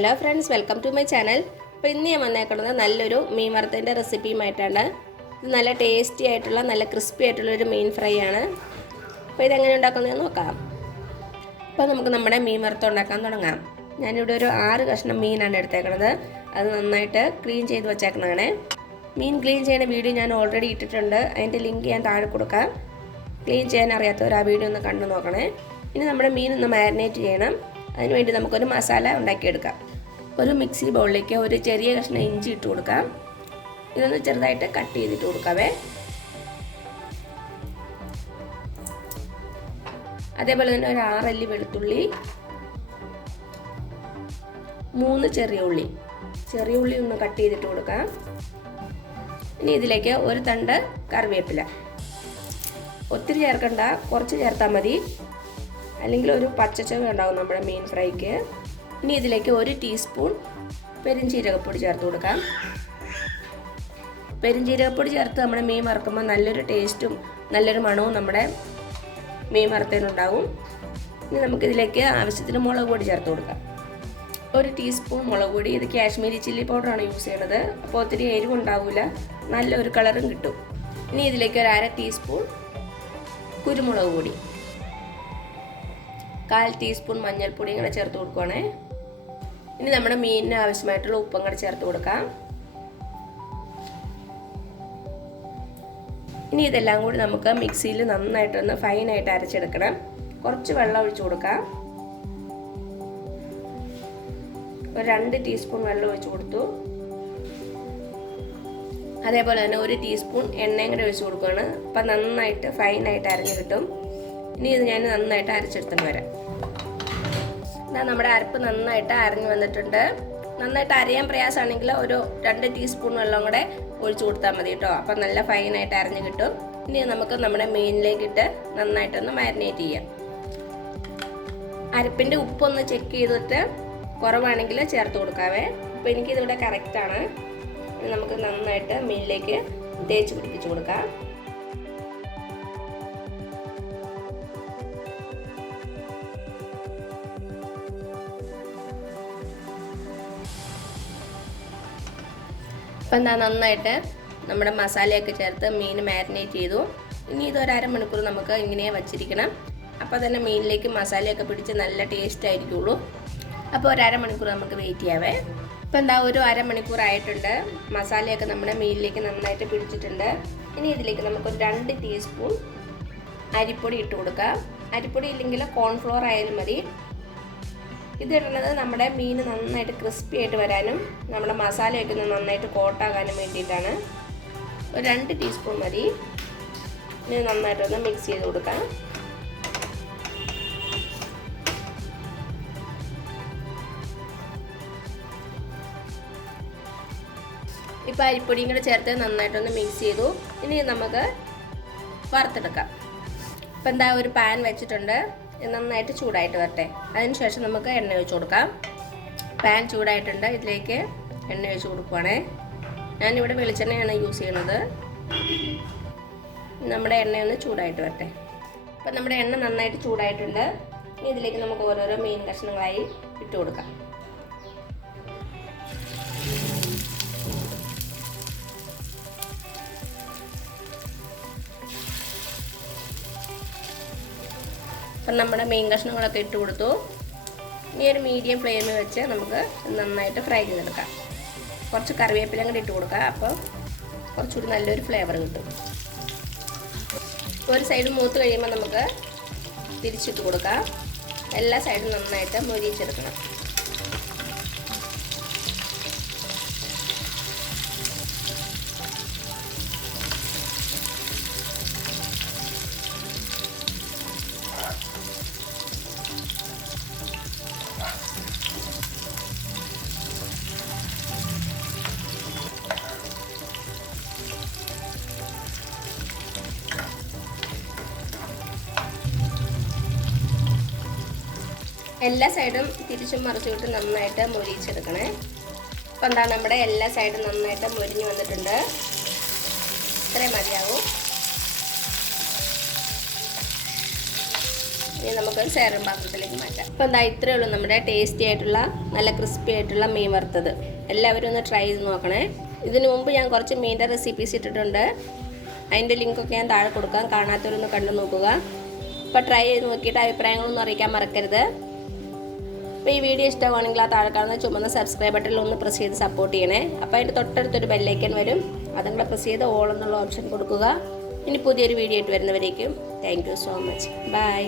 Hello friends, welcome to my channel. അപ്പോൾ ഇന്ന് ഞാൻ വന്നേക്കുന്നത് നല്ലൊരു മീൻ വറുത്തതിൻ്റെ റെസിപ്പിയുമായിട്ടാണ്. ഇത് നല്ല ടേസ്റ്റി ആയിട്ടുള്ള നല്ല ക്രിസ്പി ആയിട്ടുള്ളൊരു മീൻ ഫ്രൈ ആണ്. അപ്പോൾ ഇതെങ്ങനെ ഉണ്ടാക്കുന്നതെന്ന് നോക്കാം. അപ്പോൾ നമുക്ക് നമ്മുടെ മീൻ വറുത്ത ഉണ്ടാക്കാൻ തുടങ്ങാം. ഞാനിവിടെ ഒരു 6 കഷ്ണം മീനാണ് എടുത്തേക്കുന്നത്. അത് നന്നായിട്ട് ക്ലീൻ ചെയ്ത് വെച്ചേക്കുന്നതാണ്. മീൻ ക്ലീൻ ചെയ്യുന്ന വീഡിയോ ഞാൻ ഓൾറെഡി ഇട്ടിട്ടുണ്ട്. അതിൻ്റെ ലിങ്ക് ഞാൻ താഴെ കൊടുക്കാം. ക്ലീൻ ചെയ്യാൻ അറിയാത്തവർ ആ വീഡിയോ ഒന്ന് കണ്ടു നോക്കണേ. ഇനി നമ്മുടെ മീൻ ഒന്ന് മാരിനേറ്റ് ചെയ്യണം. അതിനുവേണ്ടി നമുക്കൊരു മസാല ഉണ്ടാക്കിയെടുക്കാം. ഒരു മിക്സി ബൗളിലേക്ക് ഒരു ചെറിയ കഷ്ണം ഇഞ്ചി ഇട്ട് കൊടുക്കാം. ഇതൊന്ന് ചെറുതായിട്ട് കട്ട് ചെയ്തിട്ട് കൊടുക്കാവേ. അതേപോലെ തന്നെ ഒരു 6 അല്ലി വെളുത്തുള്ളി, 3 ചെറിയ ഉള്ളി ഒന്ന് കട്ട് ചെയ്തിട്ട് കൊടുക്കാം. ഇനി ഇതിലേക്ക് ഒരു തണ്ട് കറിവേപ്പില. ഒത്തിരി ചേർക്കണ്ട, കുറച്ച് ചേർത്താൽ മതി, അല്ലെങ്കിൽ ഒരു പച്ചച്ചവ ഉണ്ടാവും നമ്മുടെ മീൻ ഫ്രൈക്ക്. ഇനി ഇതിലേക്ക് 1 ടീസ്പൂൺ പെരുംജീരകപ്പൊടി ചേർത്ത് കൊടുക്കാം. പെരുംജീരകപ്പൊടി ചേർത്ത് നമ്മുടെ മീൻ വറുക്കുമ്പോൾ നല്ലൊരു ടേസ്റ്റും നല്ലൊരു മണവും നമ്മുടെ മീൻ വറുത്തതിനുണ്ടാവും. ഇനി നമുക്കിതിലേക്ക് ആവശ്യത്തിന് മുളക് പൊടി ചേർത്ത് കൊടുക്കാം. 1 ടീസ്പൂൺ മുളക് പൊടി. ഇത് കാശ്മീരി ചില്ലി പൗഡറാണ് യൂസ് ചെയ്യുന്നത്. അപ്പോൾ ഒത്തിരി എരിവുണ്ടാവില്ല, നല്ലൊരു കളറും കിട്ടും. ഇനി ഇതിലേക്ക് ഒരു 1/2 ടീസ്പൂൺ കുരുമുളക് പൊടി, 1/4 ടീസ്പൂൺ മഞ്ഞൾപ്പൊടി ഇങ്ങനെ ചേർത്ത് കൊടുക്കുവാണേ. ഇനി നമ്മുടെ മീനിന് ആവശ്യമായിട്ടുള്ള ഉപ്പും കൂടെ ചേർത്ത് കൊടുക്കാം. ഇനി ഇതെല്ലാം കൂടി നമുക്ക് മിക്സിയിൽ നന്നായിട്ടൊന്ന് ഫൈനായിട്ട് അരച്ചെടുക്കണം. കുറച്ച് വെള്ളം ഒഴിച്ചു കൊടുക്കാം. ഒരു 2 ടീസ്പൂൺ വെള്ളം ഒഴിച്ചു കൊടുത്തു. അതേപോലെ തന്നെ 1 ടീസ്പൂൺ എണ്ണയും കൂടെ ഒഴിച്ചു കൊടുക്കുകയാണ്. അപ്പം നന്നായിട്ട് ഫൈനായിട്ട് അരഞ്ഞു കിട്ടും. ഇനി ഇത് ഞാൻ നന്നായിട്ട് അരച്ചെടുത്തിട്ട് വരാം. നമ്മുടെ അരപ്പ് നന്നായിട്ട് അരഞ്ഞു വന്നിട്ടുണ്ട്. നന്നായിട്ട് അരയാൻ പ്രയാസമാണെങ്കിൽ ഒരു 2 ടീസ്പൂൺ വെള്ളം കൂടെ ഒഴിച്ചു കൊടുത്താൽ മതി കേട്ടോ. അപ്പം നല്ല ഫൈനായിട്ട് അരഞ്ഞു കിട്ടും. ഇനി നമുക്ക് നമ്മുടെ മീനിലേക്കിട്ട് നന്നായിട്ടൊന്ന് മാരിനേറ്റ് ചെയ്യാം. അരപ്പിൻ്റെ ഉപ്പൊന്ന് ചെക്ക് ചെയ്തിട്ട് കുറവാണെങ്കിൽ ചേർത്ത് കൊടുക്കാവേ. അപ്പോൾ എനിക്കിതിവിടെ കറക്റ്റാണ്. ഇനി നമുക്ക് നന്നായിട്ട് മീനിലേക്ക് തേച്ച് പിടിപ്പിച്ച് കൊടുക്കാം. അപ്പം നന്നായിട്ട് നമ്മുടെ മസാലയൊക്കെ ചേർത്ത് മീൻ മാരിനേറ്റ് ചെയ്തു. ഇനി ഇത് ഒരു 1/2 മണിക്കൂർ നമുക്ക് ഇങ്ങനെ വച്ചിരിക്കണം. അപ്പോൾ തന്നെ മീനിലേക്ക് മസാലയൊക്കെ പിടിച്ച് നല്ല ടേസ്റ്റ് ആയിരിക്കുള്ളൂ. അപ്പോൾ ഒരു 1/2 മണിക്കൂർ നമുക്ക് വെയിറ്റ് ചെയ്യാവേ. ഇപ്പം ഒരു 1/2 മണിക്കൂർ ആയിട്ടുണ്ട്. മസാലയൊക്കെ നമ്മുടെ മീനിലേക്ക് നന്നായിട്ട് പിടിച്ചിട്ടുണ്ട്. ഇനി ഇതിലേക്ക് നമുക്കൊരു 2 ടീസ്പൂൺ അരിപ്പൊടി ഇട്ട് കൊടുക്കാം. അരിപ്പൊടി ഇല്ലെങ്കിൽ കോൺഫ്ലോർ ആയാലും മതി. ഇതിടുന്നത് നമ്മുടെ മീൻ നന്നായിട്ട് ക്രിസ്പി ആയിട്ട് വരാനും നമ്മുടെ മസാലയൊക്കെ നന്നായിട്ട് കോട്ടാകാനും വേണ്ടിയിട്ടാണ്. ഒരു 2 ടീസ്പൂൺ മതി. ഇനി നന്നായിട്ടൊന്ന് മിക്സ് ചെയ്ത് കൊടുക്കാം. ഇപ്പോൾ അരിപ്പൊടിയും കൂടെ ചേർത്ത് നന്നായിട്ടൊന്ന് മിക്സ് ചെയ്തു. ഇനി നമുക്ക് വറുത്തെടുക്കാം. ഇപ്പം ഒരു പാൻ വെച്ചിട്ടുണ്ട്. നന്നായിട്ട് ചൂടായിട്ട് വരട്ടെ. അതിനുശേഷം നമുക്ക് എണ്ണ ഒഴിച്ച് കൊടുക്കാം. പാൻ ചൂടായിട്ടുണ്ട്. ഇതിലേക്ക് എണ്ണ ഒഴിച്ച് കൊടുക്കുവാണേ. ഞാനിവിടെ വെളിച്ചെണ്ണയാണ് യൂസ് ചെയ്യുന്നത്. നമ്മുടെ എണ്ണയൊന്ന് ചൂടായിട്ട് വരട്ടെ. അപ്പം നമ്മുടെ എണ്ണ നന്നായിട്ട് ചൂടായിട്ടുണ്ട്. ഇനി ഇതിലേക്ക് നമുക്ക് ഓരോരോ മീൻ കഷ്ണങ്ങളായി ഇട്ട് കൊടുക്കാം. അപ്പം നമ്മുടെ മീൻ കഷ്ണങ്ങളൊക്കെ ഇട്ട് കൊടുത്തു. ഇനി ഒരു മീഡിയം ഫ്ലെയിമിൽ വെച്ച് നമുക്ക് നന്നായിട്ട് ഫ്രൈ ചെയ്തെടുക്കാം. കുറച്ച് കറിവേപ്പില കൂടി ഇട്ട് കൊടുക്കാം. അപ്പോൾ കുറച്ചുകൂടി നല്ലൊരു ഫ്ലേവർ കിട്ടും. ഒരു സൈഡ് മൂത്ത് കഴിയുമ്പോൾ നമുക്ക് തിരിച്ചിട്ട് കൊടുക്കാം. എല്ലാ സൈഡും നന്നായിട്ട് മൊരിയിച്ചെടുക്കണം. എല്ലാ സൈഡും തിരിച്ചും മറിച്ചിട്ട് നന്നായിട്ട് മൊരിയിച്ചെടുക്കണേ. അപ്പം നമ്മുടെ എല്ലാ സൈഡും നന്നായിട്ട് മൊരിഞ്ഞ് വന്നിട്ടുണ്ട്. ഇത്രയും മതിയാവും. ഇനി നമുക്ക് സേറിങ് പാത്രത്തിലേക്ക് മാറ്റാം. അപ്പോൾ എന്താ ഇത്രയേ ഉള്ളൂ നമ്മുടെ ടേസ്റ്റി ആയിട്ടുള്ള നല്ല ക്രിസ്പി ആയിട്ടുള്ള മീൻ വറുത്തത്. എല്ലാവരും ഒന്ന് ട്രൈ ചെയ്ത് നോക്കണേ. ഇതിനു മുമ്പ് ഞാൻ കുറച്ച് മീൻ്റെ റെസിപ്പീസ് ഇട്ടിട്ടുണ്ട്. അതിൻ്റെ ലിങ്കൊക്കെ ഞാൻ താഴെ കൊടുക്കാം, കാണാത്തവരൊന്ന് കണ്ടു നോക്കുക. അപ്പോൾ ട്രൈ ചെയ്ത് നോക്കിയിട്ട് അഭിപ്രായങ്ങളൊന്നും അറിയിക്കാൻ മറക്കരുത്. അപ്പോൾ ഈ വീഡിയോ ഇഷ്ടമാണെങ്കിൽ ആ താഴെ കാണുന്ന ചുമന്ന സബ്സ്ക്രൈബ് ബട്ടണിൽ ഒന്ന് പ്രസ് ചെയ്ത് സപ്പോർട്ട് ചെയ്യണേ. അപ്പോൾ അതിൻ്റെ തൊട്ടടുത്തൊരു ബെല്ലൈക്കൻ വരും, അതും കൂടെ പ്രസ് ചെയ്ത് ഓൾ എന്നുള്ള ഓപ്ഷൻ കൊടുക്കുക. ഇനി പുതിയൊരു വീഡിയോ ആയിട്ട് വരുന്നവരേക്കും thank you so much. By.